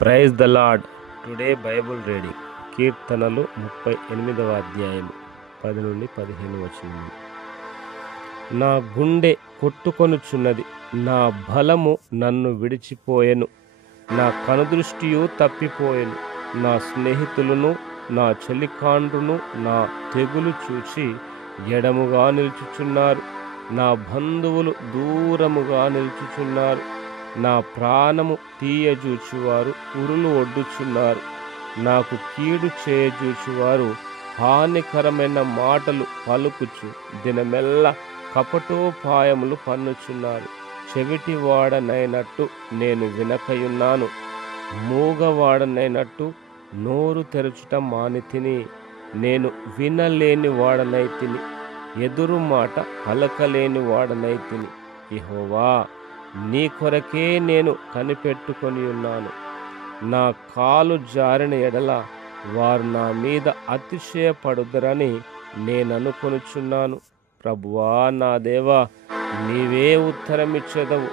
Praise the lord. Today bible reading కీర్తనలు 38వ అధ్యాయము 10 నుండి 15 వచనములు. నా గుండె కొట్టుకొనుచున్నది, నా బలము నన్ను విడిచిపోయెను, నా కనుదృష్టియు తప్పిపోయెను. నా స్నేహితులను, నా చెలికాండ్రును నా తెగులు చూచి ఎడముగా నిలుచుచున్నారు. నా బంధువులు దూరముగా నిలుచుచున్నారు. నా ప్రాణము తీయజూచువారు ఉరులు ఒడ్డుచున్నారు. నాకు కీడు చేయజూచువారు హానికరమైన మాటలు పలుకుచు దినమెల్లా కపటోపాయములు పన్నుచున్నారు. చెవిటివాడనైనట్టు నేను వినకయున్నాను, మూగవాడనైనట్టు నోరు తెరచుట మానితిని. నేను వినలేని వాడనైతిని, ఎదురు మాట పలకలేని వాడనైతిని. యెహోవా, నీ కొరకే నేను కనిపెట్టుకొని ఉన్నాను. నా కాలు జారిన ఎడల వారు నా మీద అతిశయపడుదరని నేననుకొనుచున్నాను. ప్రభువా, నా దేవా, నీవే ఉత్తరమిచ్చెదవు.